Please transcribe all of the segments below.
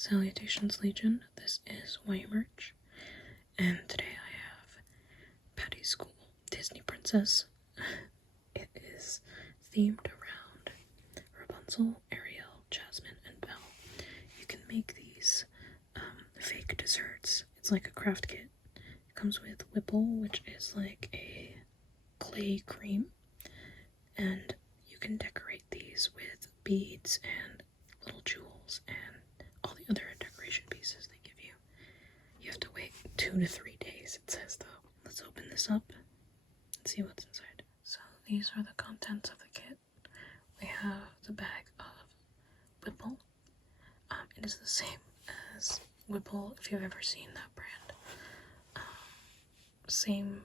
Salutations Legion, this is White Merch, and today I have Patty's School Disney Princess. It is themed around Rapunzel, Ariel, Jasmine, and Belle. You can make these fake desserts. It's like a craft kit. It comes with Whipple, which is like a clay cream, and you can decorate these with beads and little jewels and all the other decoration pieces they give you. You have to wait 2 to 3 days, it says though. Let's open this up and see what's inside. So these are the contents of the kit. We have the bag of Whipple. It is the same as Whipple, if you've ever seen that brand. Same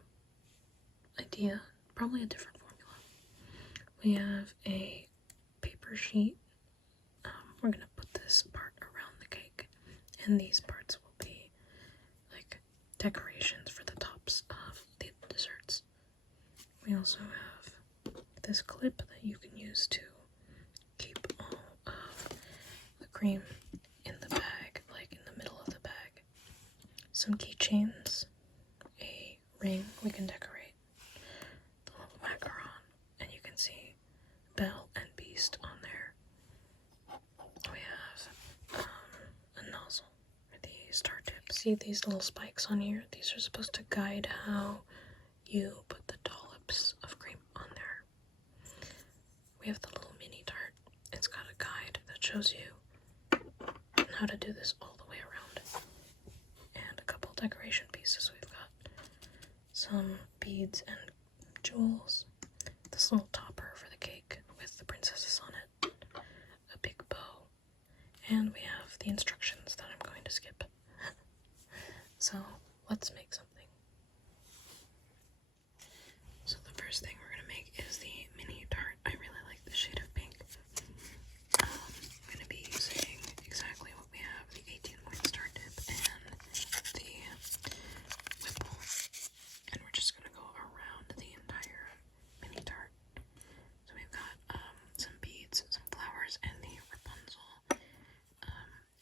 idea, probably a different formula. We have a paper sheet. We're gonna put this part around the cake, and these parts will be like decorations for the tops of the desserts. We also have this clip that you can use to keep all of the cream in the bag, like in the middle of the bag. Some keychains, a ring we can decorate, the little macaron, and you can see Belle and Beast on there. We have a nozzle for the star tip. See these little spikes on here? These are supposed to guide how you put the dollops of cream on there. We have the little mini tart. It's got a guide that shows you how to do this all the way around. And a couple decoration pieces we've got. Some beads and jewels. This little topper for the cake with the princesses on it. A big bow. And we have the instructions that I'm going to skip. So let's make something. So the first thing we're going to make is the mini tart. I really like the shade of pink. I'm going to be using exactly what we have, the 18-point star tip and the Whipple. And we're just going to go around the entire mini tart. So we've got some beads, some flowers, and the Rapunzel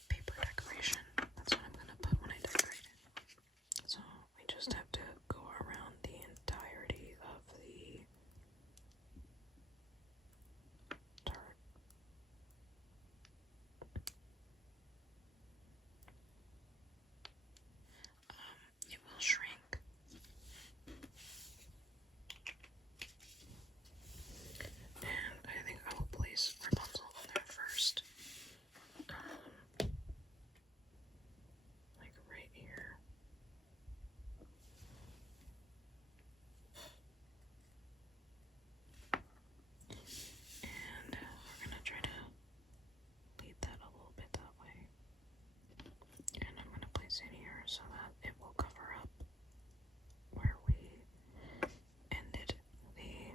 paper decoration. That's what I'm going to put when I decorate it. So we just have to go around the entirety of the tart. It will shrink. And I think I will place Rapunzel on there first. Like right here. And we're gonna try to lead that a little bit that way. And I'm gonna place it here so that it will cover up where we ended the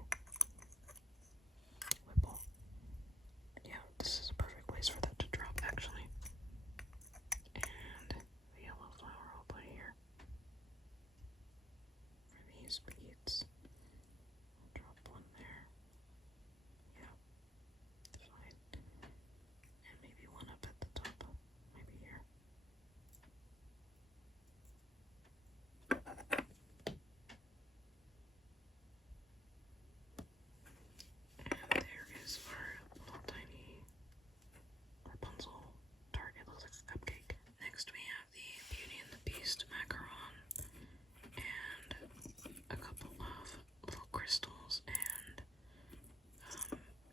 Whipple. Yeah, this is a perfect place for that to drop actually. And the yellow flower I'll put here. For these beads, I'll drop one there. Yeah, fine. And maybe one up at the top, maybe here. And there is our little tiny Rapunzel tart. It looks like a cupcake. Next we have the Beauty and the Beast macaron and a couple of little crystals and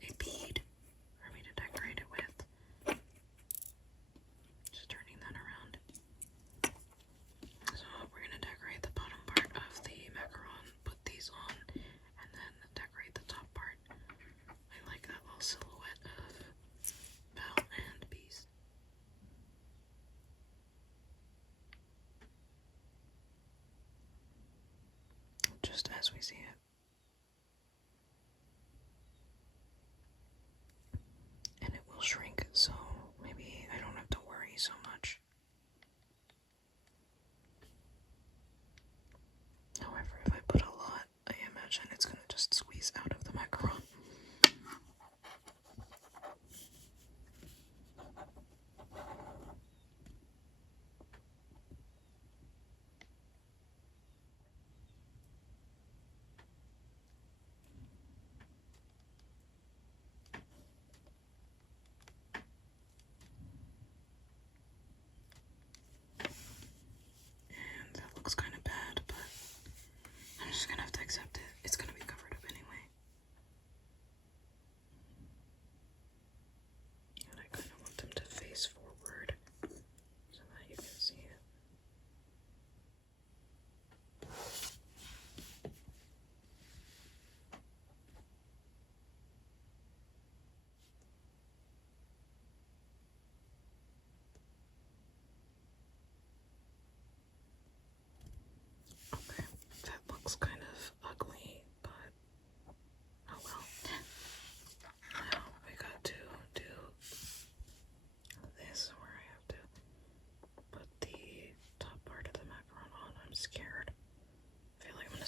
a bead for me to decorate it with. Just turning that around. So we're going to decorate the bottom part of the macaron, put these on, and then decorate the top part. I like that little silhouette of Belle and Beast. Just as we see it. And it will shrink, so maybe I don't have to worry so much. However, if I put a lot, I imagine it's going to just squeeze out of the macaron.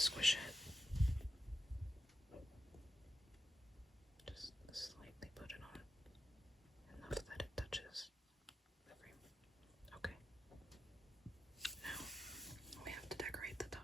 squish it. Just slightly put it on. Enough that it touches the frame. Okay. Now we have to decorate the top.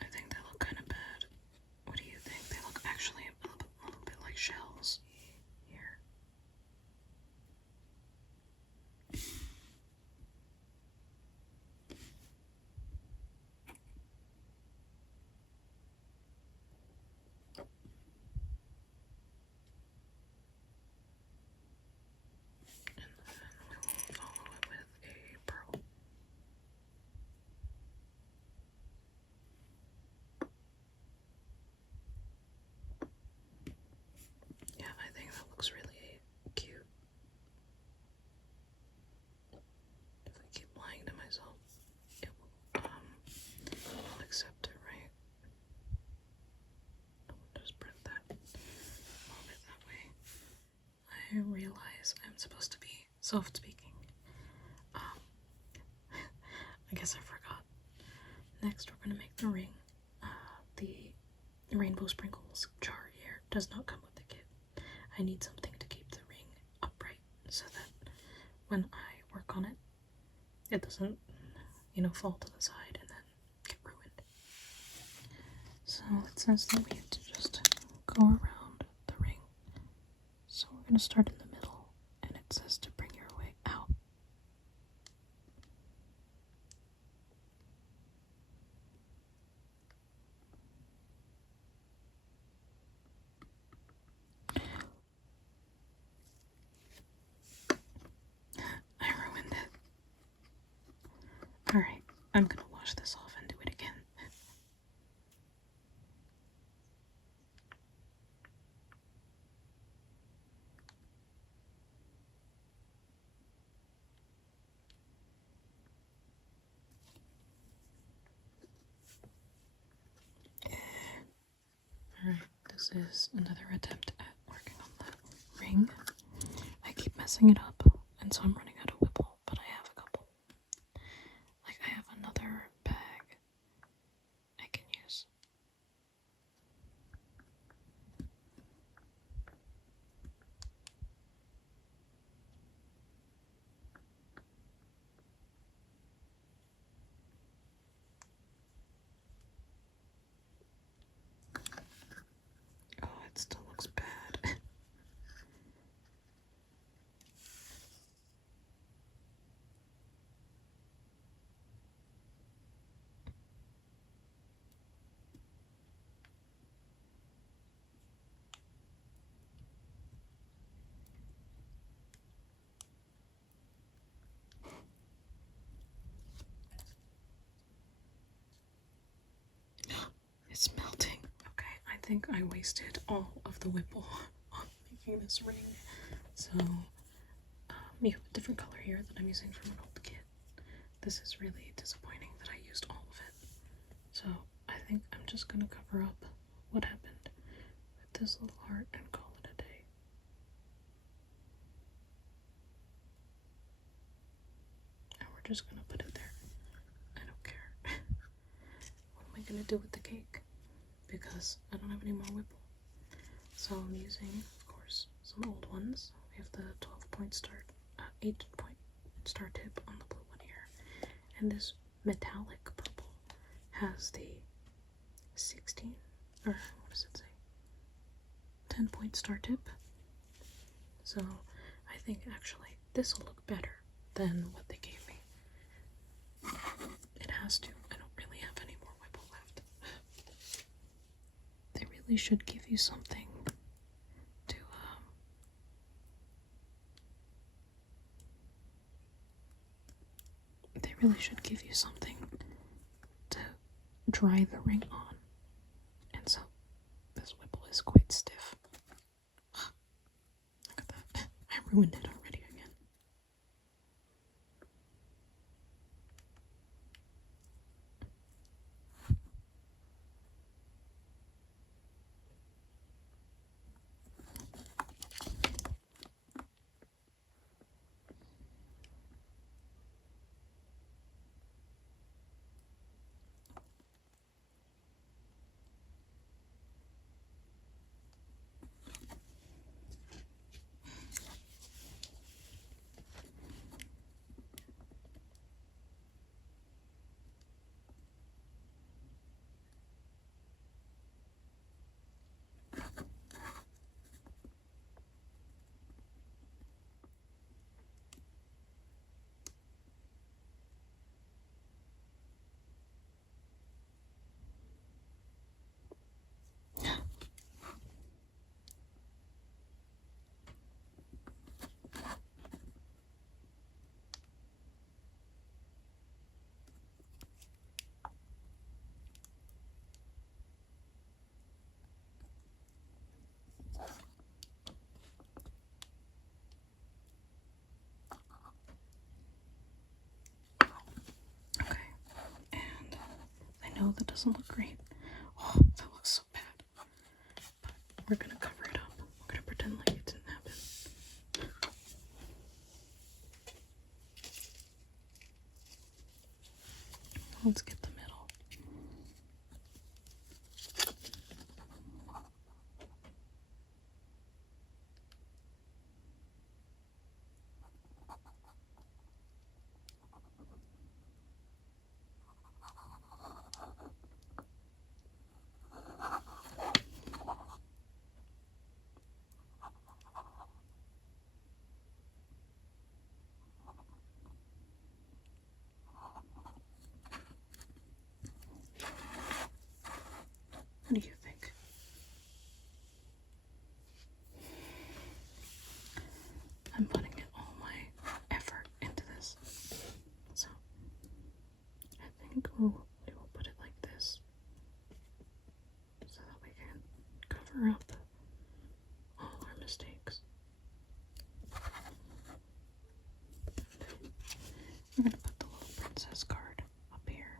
I think they look kind of bad. What do you think? They look actually a little bit like shells here. And then we will follow it with a pearl. Yeah, I think that looks really cute. If I keep lying to myself, it will accept it, right? Just print that. Move it that way. I realize I'm supposed to be soft-speaking. I guess I forgot. Next, we're gonna make the ring. The rainbow sprinkles jar here does not come with the kit. I need something to keep the ring upright so that when I work on it, it doesn't, fall to the side and then get ruined. So it says that we have to just go around the ring. So we're gonna start in the middle, and it says to bring your way out. I ruined it. Alright, I'm gonna wash this off and do it again. Alright, this is another attempt at working on the ring. I keep messing it up, and so I'm running out of Whipple, but I have a couple. Like, I have another bag I can use. Oh, it still looks bad. It's melting. Okay, I think I wasted all of the Whipple on making this ring. So, you have a different color here that I'm using from an old kit. This is really disappointing that I used all of it. So, I think I'm just gonna cover up what happened with this little heart and call it a day. And we're just gonna put it there. I don't care. What am I gonna do with the cake? Because I don't have any more Whipple. So I'm using, of course, some old ones. We have the 12-point star, 8-point star tip on the blue one here. And this metallic purple has the 16, or what does it say? 10-point star tip. So I think actually this will look better than what they gave me. It has to. I don't really have any more Whipple left. They really should give you something to dry the ring on. And so this Whipple is quite stiff. Look at that. I ruined it already again. doesn't look great. Oh, that looks so bad. But we're gonna cover it up. We're gonna pretend like it didn't happen. Let's get the middle. What do you think? I'm putting all my effort into this. So I think we will put it like this so that we can cover up all our mistakes. We're going to put the little princess card up here.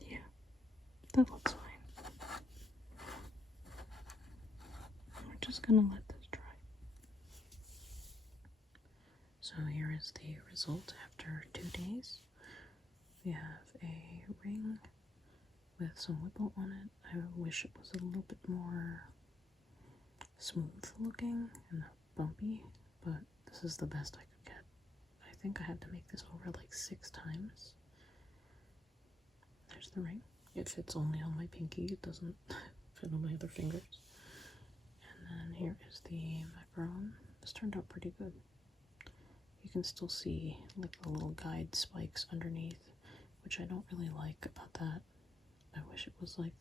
Yeah, that looks fine. We're just going to let this dry. So here is the result after 2 days. We have a ring with some Whipple on it. I wish it was a little bit more smooth looking and not bumpy, but this is the best I could get. I think I had to make this over like 6 times. There's the ring. It fits only on my pinky. It doesn't fit on my other fingers. And then here is the macaron. This turned out pretty good. You can still see like the little guide spikes underneath, which I don't really like about that. I wish it was like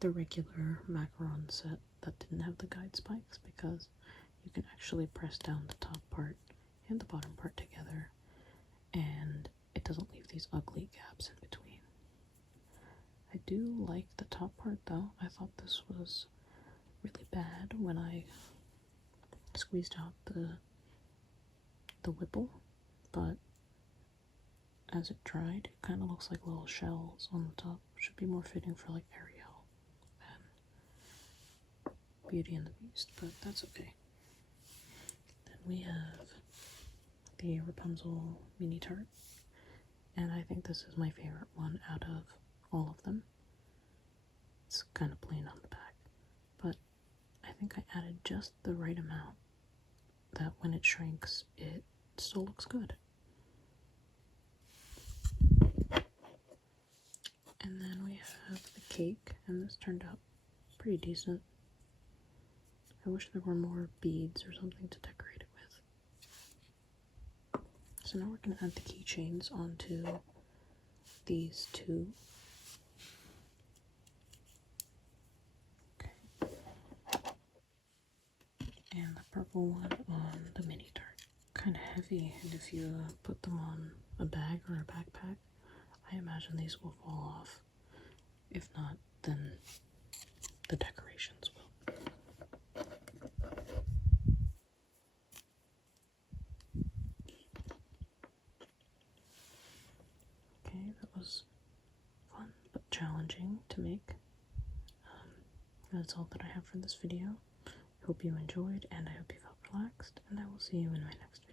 the regular macaron set that didn't have the guide spikes, because you can actually press down the top part and the bottom part together and it doesn't leave these ugly gaps in between. I do like the top part though. I thought this was really bad when I squeezed out the Whipple, but as it dried, it kind of looks like little shells on the top. Should be more fitting for like Ariel than Beauty and the Beast, but that's okay. Then we have the Rapunzel mini tart, and I think this is my favorite one out of all of them. It's kind of plain on the back, but I think I added just the right amount that when it shrinks, it still looks good. And then we have the cake, and this turned out pretty decent. I wish there were more beads or something to decorate it with. So now we're going to add the keychains onto these two. Okay. And the purple one on the mini tart. Kind of heavy, and if you put them on a bag or a backpack, I imagine these will fall off. If not, then the decorations will. Okay, that was fun but challenging to make. That's all that I have for this video. I hope you enjoyed, and I hope you felt relaxed, and I will see you in my next video.